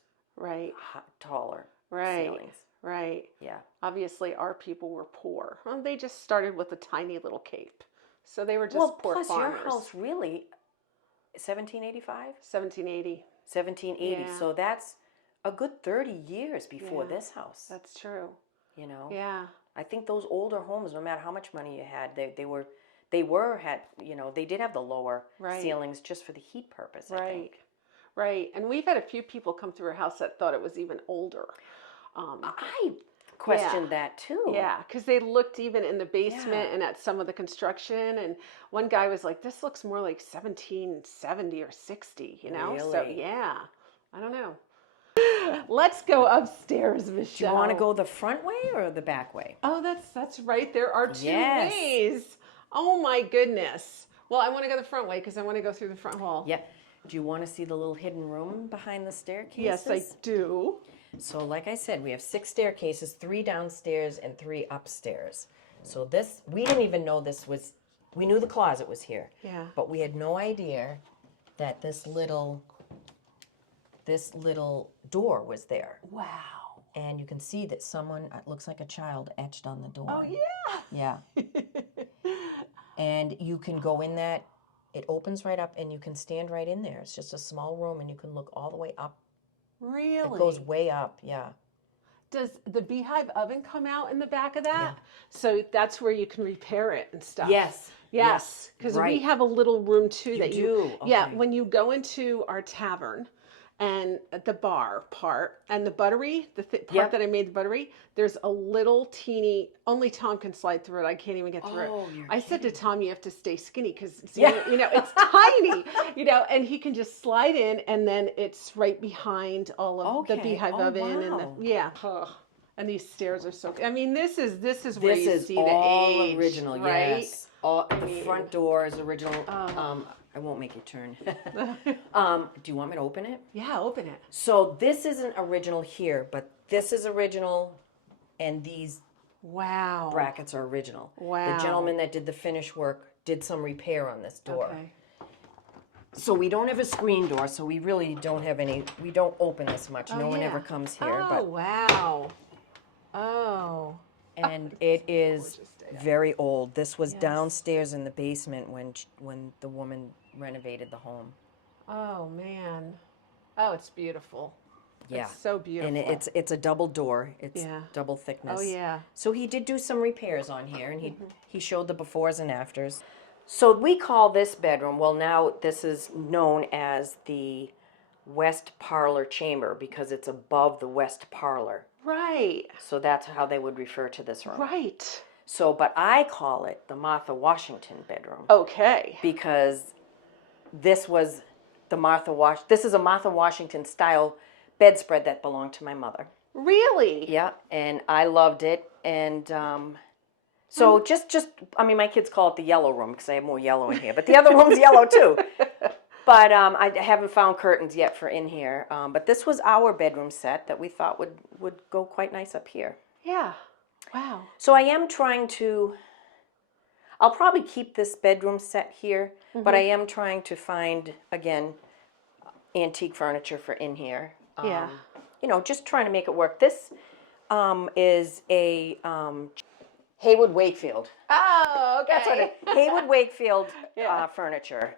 taller ceilings. Right. Yeah. Obviously, our people were poor. Well, they just started with a tiny little cape, so they were just poor plus farmers. your house really, 1785? 1780. 1780. Yeah. So that's a good 30 years before this house. That's true. Yeah. I think those older homes, no matter how much money you had, they did have the lower ceilings just for the heat purpose. I think. Right. And we've had a few people come through our house that thought it was even older. I questioned that too. Yeah, because they looked even in the basement and at some of the construction, and one guy was like, "This looks more like 1770 or 60," Really? So yeah, I don't know. Let's go upstairs, Michelle. Do you want to go the front way or the back way? Oh, that's right. There are two ways. Oh my goodness. Well, I want to go the front way because I want to go through the front hall. Yeah. Do you want to see the little hidden room behind the staircases? Yes, I do. So like I said, we have 6 staircases, 3 downstairs and 3 upstairs. So this, we didn't even know we knew the closet was here. Yeah. But we had no idea that this little door was there. Wow. And you can see that someone, it looks like a child, etched on the door. Oh, yeah. Yeah. And you can go in that, it opens right up and you can stand right in there. It's just a small room and you can look all the way up. Really? It goes way up, yeah. Does the beehive oven come out in the back of that? So that's where you can repair it and stuff. Yes, because we right. have a little room too that do? Yeah, Okay. when you go into our tavern and the bar part and the buttery, the part Yep. that I made the buttery, there's a little teeny, only Tom can slide through it. I can't even get through Oh, it. you're I said to kidding. Tom, you have to stay skinny because Yeah. it's tiny, and he can just slide in, and then it's right behind all of the Okay. beehive Oh, oven wow. Ugh. And these stairs are so. I mean, this is where This you is see the all age, original, right? yes. All the front door is original. I won't make you turn. Do you want me to open it? Yeah, open it. So this isn't original here, but this is original, and these Wow. brackets are original. Wow. The gentleman that did the finish work did some repair on this door. Okay. So we don't have a screen door, so we really don't have any. We don't open this much. No one yeah. ever comes here, Oh, but wow. Oh. and it is gorgeous day. very old. This was Yes. downstairs in the basement when the woman renovated the home. Oh, man. Oh, it's beautiful. Yeah, It's so beautiful. and it's a double door. It's Yeah. double thickness. Oh, yeah. So he did do some repairs on here, and he showed the befores and afters. So we call this bedroom. Well, now this is known as the west parlor chamber because it's above the west parlor. Right. So that's how they would refer to this room. Right. So, but I call it the Martha Washington bedroom Okay. because this was this is a Martha Washington style bedspread that belonged to my mother. Really? Yeah, and I loved it. And so I mean, my kids call it the yellow room because I have more yellow in here, but the other room's yellow too. But I haven't found curtains yet for in here. But this was our bedroom set that we thought would go quite nice up here. Yeah. Wow. So I am trying to, I'll probably keep this bedroom set here, but I am trying to find, again, antique furniture for in here. Yeah. Just trying to make it work. This is a Haywood Wakefield. Oh, okay. That's what Haywood Wakefield furniture.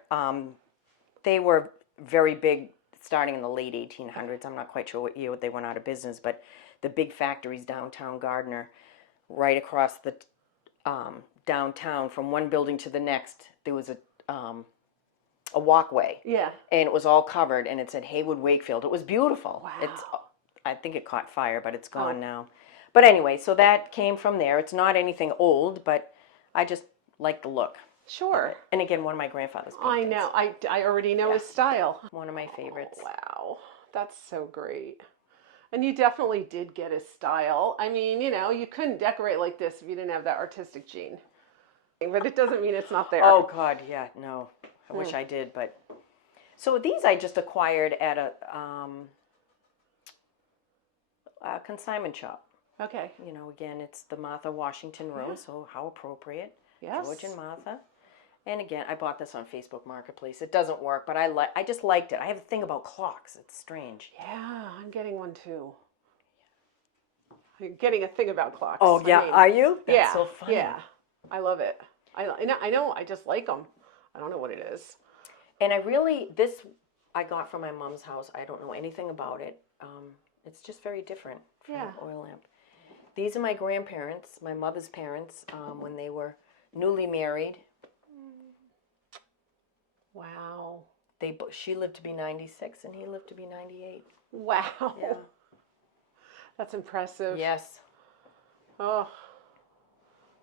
They were very big starting in the late 1800s. I'm not quite sure what year they went out of business, but the big factories downtown Gardner, right across the downtown from one building to the next, there was a walkway. Yeah. And it was all covered, and it said Haywood Wakefield. It was beautiful. Wow. I think it caught fire, but it's gone now. But anyway, so that came from there. It's not anything old, but I just like the look. Sure. And again, one of my grandfather's I paintings. know. I already know his style. One of my favorites. Wow. That's so great. And you definitely did get his style. I mean, you couldn't decorate like this if you didn't have that artistic gene. But it doesn't mean it's not there. Oh, God, yeah, no. I wish I did, but... So these I just acquired at a consignment shop. Okay. Again, it's the Martha Washington room, so how appropriate. Yes. George and Martha. And again, I bought this on Facebook Marketplace. It doesn't work, but I just liked it. I have a thing about clocks. It's strange. Yeah, I'm getting one too. I'm getting a thing about clocks. Oh, yeah. Are you? That's yeah. so funny. Yeah. I love it. I know. I just like them. I don't know what it is. And this I got from my mom's house. I don't know anything about it. It's just very different from an oil lamp. These are my grandparents, my mother's parents, when they were newly married. Wow. She lived to be 96 and he lived to be 98. Wow. Yeah. That's impressive. Yes. Oh.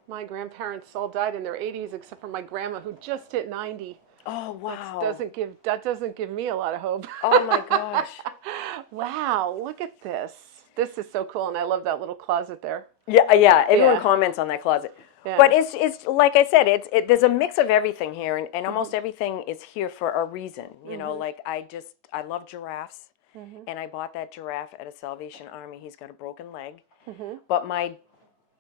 My grandparents all died in their 80s except for my grandma who just hit 90. Oh, wow. That doesn't give me a lot of hope. Oh my gosh. Wow, look at this. This is so cool, and I love that little closet there. Yeah. Everyone Yeah. comments on that closet. Yeah. But it's like I said, there's a mix of everything here, and almost everything is here for a reason. Like I love giraffes, and I bought that giraffe at a Salvation Army. He's got a broken leg, but my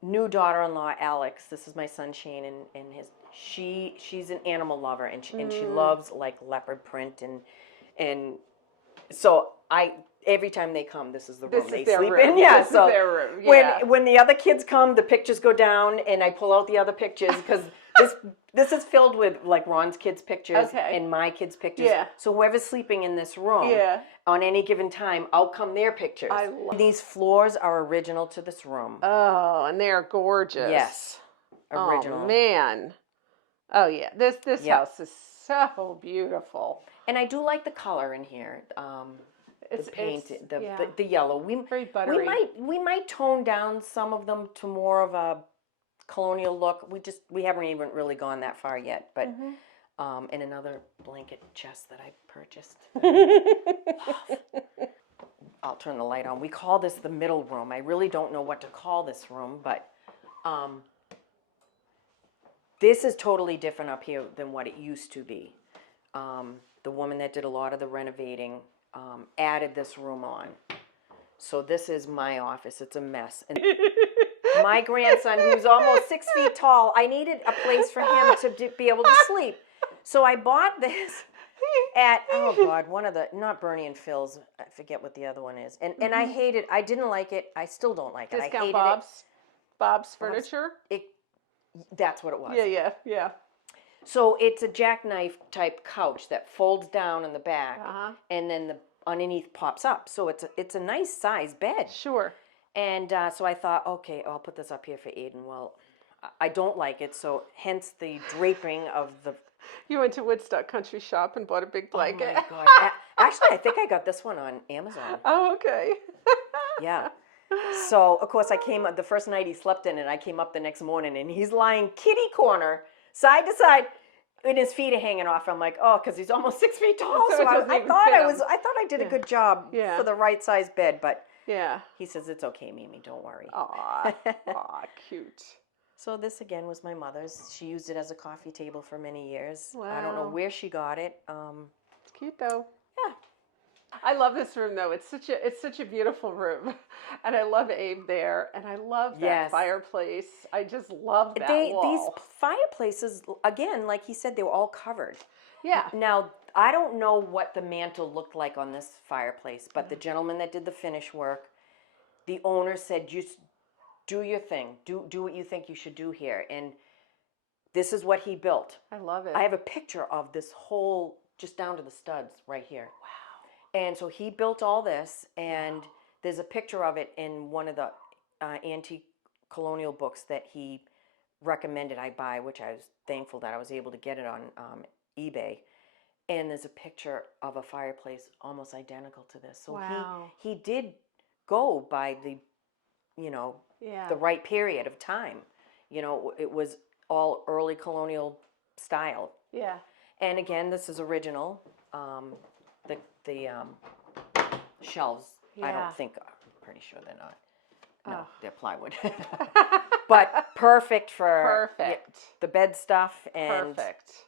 new daughter-in-law Alex, this is my son Shane, and she's an animal lover, and she loves like leopard print, and so every time they come, this is the room they sleep in. Yeah, so their room. Yeah. when the other kids come, the pictures go down, and I pull out the other pictures because This is filled with like Ron's kids' pictures Okay. and my kids' pictures. Yeah. So whoever's sleeping in this room, Yeah. on any given time, out come their pictures. I love. These floors are original to this room. Oh, and they are gorgeous. Yes, original. Oh man. Oh yeah. This Yep. house is so beautiful. And I do like the color in here. The paint, the yellow. Very buttery. We might tone down some of them to more of a colonial look. We haven't even really gone that far yet. But and another blanket chest that I purchased. I'll turn the light on. We call this the middle room. I really don't know what to call this room, but this is totally different up here than what it used to be. The woman that did a lot of the renovating added this room on. So this is my office. It's a mess. And my grandson, who's almost 6 feet tall, I needed a place for him to be able to sleep. So I bought this at, oh God, one of the, not Bernie and Phil's, I forget what the other one is. And I hated, I didn't like it. I still don't like it. I Discount hated Bob's Furniture? That's what it was. Yeah. So it's a jackknife type couch that folds down in the back, and then the underneath pops up. So it's a nice size bed. Sure. And so I thought, okay, I'll put this up here for Aiden. Well, I don't like it, so hence the draping of the. You went to Woodstock Country Shop and bought a big blanket. Oh my God. Actually, I think I got this one on Amazon. Oh, okay. Yeah. So of course I came up the first night he slept in it. I came up the next morning and he's lying kitty corner, side to side, and his feet are hanging off. I'm like, oh, because he's almost 6 feet tall. So So it I doesn't even thought fit I him. thought I did a good job for the right size bed, but Yeah. he says it's okay, Mimi, don't worry. Aw, cute. So this again was my mother's. She used it as a coffee table for many years. Wow. I don't know where she got it. It's cute though. Yeah. I love this room though. It's such a beautiful room, and I love Abe there, and I love that Yes. fireplace. I just love that These wall. fireplaces, again, like he said, they were all covered. Yeah. Now, I don't know what the mantle looked like on this fireplace, but the gentleman that did the finish work, the owner said, just do your thing. Do what you think you should do here. And this is what he built. I love it. I have a picture of this whole, just down to the studs right here. Wow. And so he built all this, and there's a picture of it in one of the antique colonial books that he recommended I buy, which I was thankful that I was able to get it on eBay. And there's a picture of a fireplace almost identical to this. So Wow. he did go by the, Yeah. the right period of time. It was all early colonial style. Yeah. And again, this is original. The shelves, I Yeah. don't think, I'm pretty sure they're not. No, Oh. they're plywood. But perfect for Perfect. the bed stuff. And, Perfect.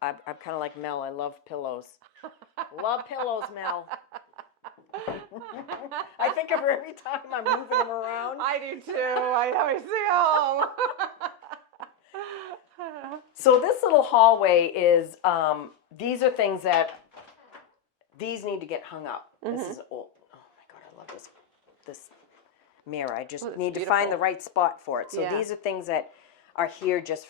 I'm kind of like Mel. I love pillows. Love pillows, Mel. I think of her every time I'm moving them around. I do too. I always say, oh. So this little hallway is, these are things that, these need to get hung up. This is old. Oh my God, I love this mirror. I just it's need to beautiful. find the right spot for it. So Yeah. these are things that are here just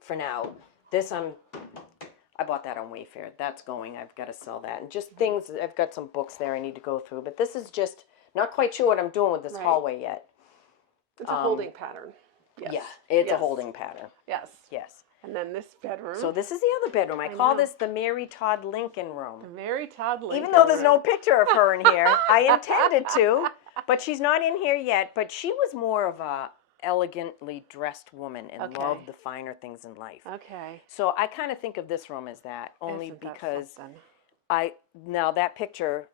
for now. This I bought that on Wayfair. That's going. I've got to sell that. And just things, I've got some books there I need to go through. But this is just, not quite sure what I'm doing with this Right. hallway yet. It's a holding pattern. Yes. Yeah, it's a Yes. holding pattern. Yes. Yes. And then this bedroom. So this is the other bedroom. I call know. this the Mary Todd Lincoln room. Mary Todd Lincoln Even though there's no room. picture of her in here, I intended to, but she's not in here yet. But she was more of a elegantly dressed woman and Okay. loved the finer things in life. Okay. So I kind of think of this room as that, only Isn't that because something? now that picture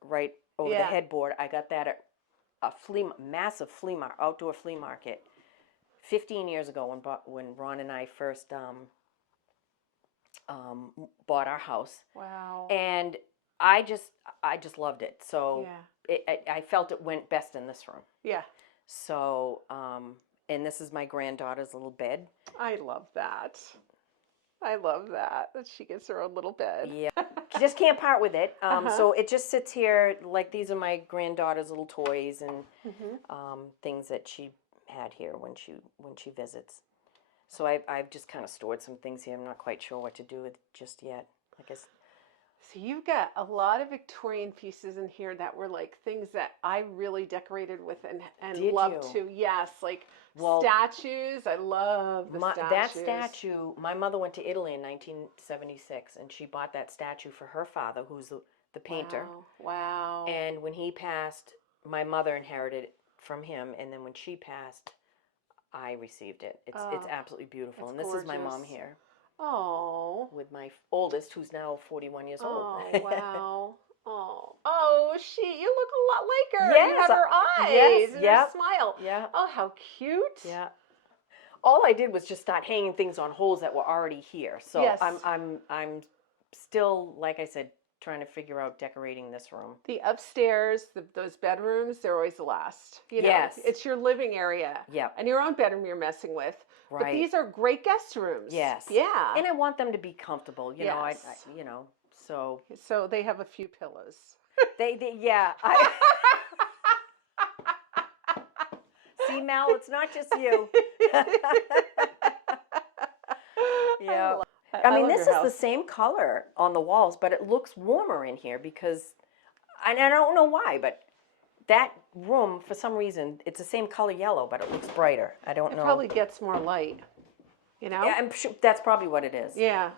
right over the Yeah. headboard, I got that at a massive outdoor flea market 15 years ago when Ron and I first bought our house. Wow. And I just loved it. So Yeah. I felt it went best in this room. Yeah. So, and this is my granddaughter's little bed. I love that. I love that she gets her own little bed. Yeah, you just can't part with it. So it just sits here. Like these are my granddaughter's little toys and things that she had here when she visits. So I've just kind of stored some things here. I'm not quite sure what to do with just yet. I guess. So you've got a lot of Victorian pieces in here that were like things that I really decorated with and Did loved you? too. Yes, like Well, statues. I love the that statues. statue, my mother went to Italy in 1976, and she bought that statue for her father, who's the painter. Wow. Wow. And when he passed, my mother inherited it from him, and then when she passed, I received it. It's absolutely beautiful. And this is my mom here. Oh. With my oldest, who's now 41 years old. Oh, wow. Oh, you look a lot like her. Yes, you have her eyes yes, and yep, her smile. Yeah. Oh, how cute. Yeah. All I did was just start hanging things on holes that were already here. So yes. I'm still, like I said, trying to figure out decorating this room. The upstairs, those bedrooms, they're always the last. You know, yes. It's your living area. Yep. And your own bedroom you're messing with. Right. But these are great guest rooms. Yes. Yeah. And I want them to be comfortable. You know, yes. So they have a few pillows. Yeah. See, Mel, it's not just you. Yeah. I mean, this is the same color on the walls, but it looks warmer in here because, and I don't know why, but that room, for some reason, it's the same color yellow, but it looks brighter. I don't know. It probably gets more light, you know? Yeah, I'm sure that's probably what it is. Yeah.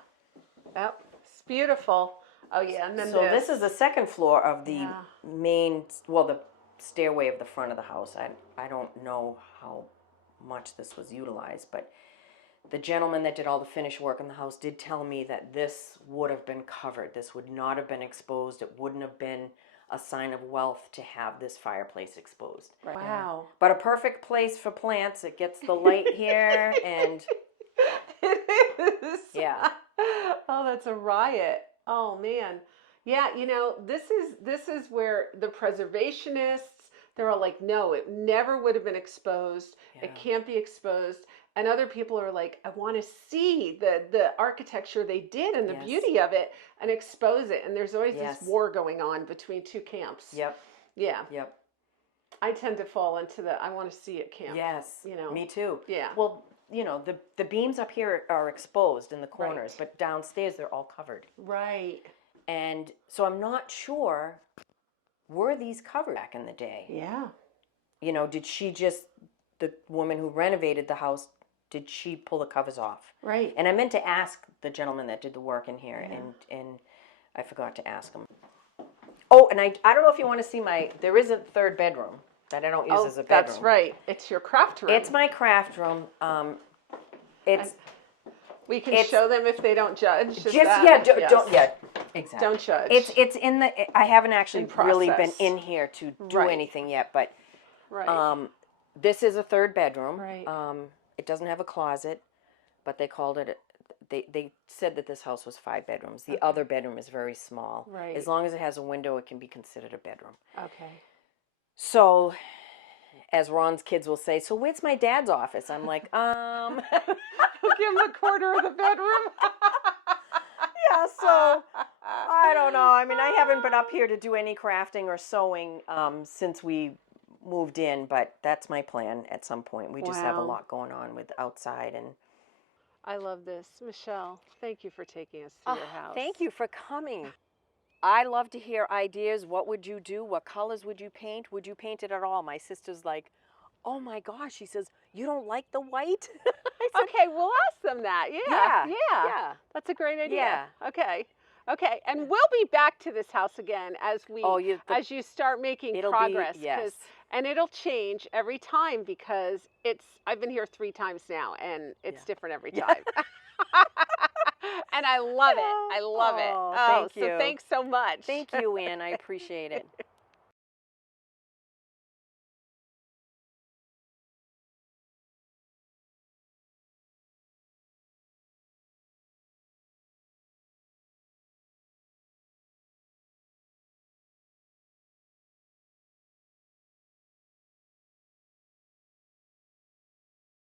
Yep. It's beautiful. Oh, yeah, and then so this is the second floor of the main, the stairway of the front of the house. I don't know how much this was utilized, but the gentleman that did all the finish work in the house did tell me that this would have been covered. This would not have been exposed. It wouldn't have been a sign of wealth to have this fireplace exposed. Right. Wow. But a perfect place for plants. It gets the light here and it is. Yeah. Oh, that's a riot. Oh man. Yeah, this is where the preservationists, they're all like, no, it never would have been exposed. Yeah. It can't be exposed. And other people are like, I want to see the architecture they did and the beauty of it and expose it. And there's always this war going on between two camps. Yep. Yeah. Yep. I tend to fall into the I want to see it camp. Yes. Me too. Yeah. Well, the beams up here are exposed in the corners, but downstairs they're all covered. Right. And so I'm not sure, were these covered back in the day? Yeah. Did she the woman who renovated the house, did she pull the covers off? Right. And I meant to ask the gentleman that did the work in here, and I forgot to ask him. Oh, and I don't know if you want to see there is a third bedroom that I don't use as a bedroom. That's right. It's your craft room. It's my craft room. We can show them if they don't judge. Don't exactly. Don't judge. It's in the. I haven't actually really been in here to do anything yet, but this is a third bedroom. Right. It doesn't have a closet, but they called it. They said that this house was 5 bedrooms. The other bedroom is very small. Right. As long as it has a window, it can be considered a bedroom. Okay. So, as Ron's kids will say, so where's my dad's office? I'm like, I'll give him a quarter of the bedroom. Yeah, so I don't know. I mean, I haven't been up here to do any crafting or sewing since we moved in, but that's my plan at some point. We just have a lot going on with outside. And I love this. Michelle, thank you for taking us through your house. Thank you for coming. I love to hear ideas. What would you do? What colors would you paint? Would you paint it at all? My sister's like, oh my gosh. She says, you don't like the white? Okay, we'll ask them that. Yeah. That's a great idea. Yeah. Okay, and we'll be back to this house again as you start making progress. And it'll change every time because I've been here 3 times now and it's different every time. And I love it. I love it. Thank you. So thanks so much. Thank you, Ann. I appreciate it.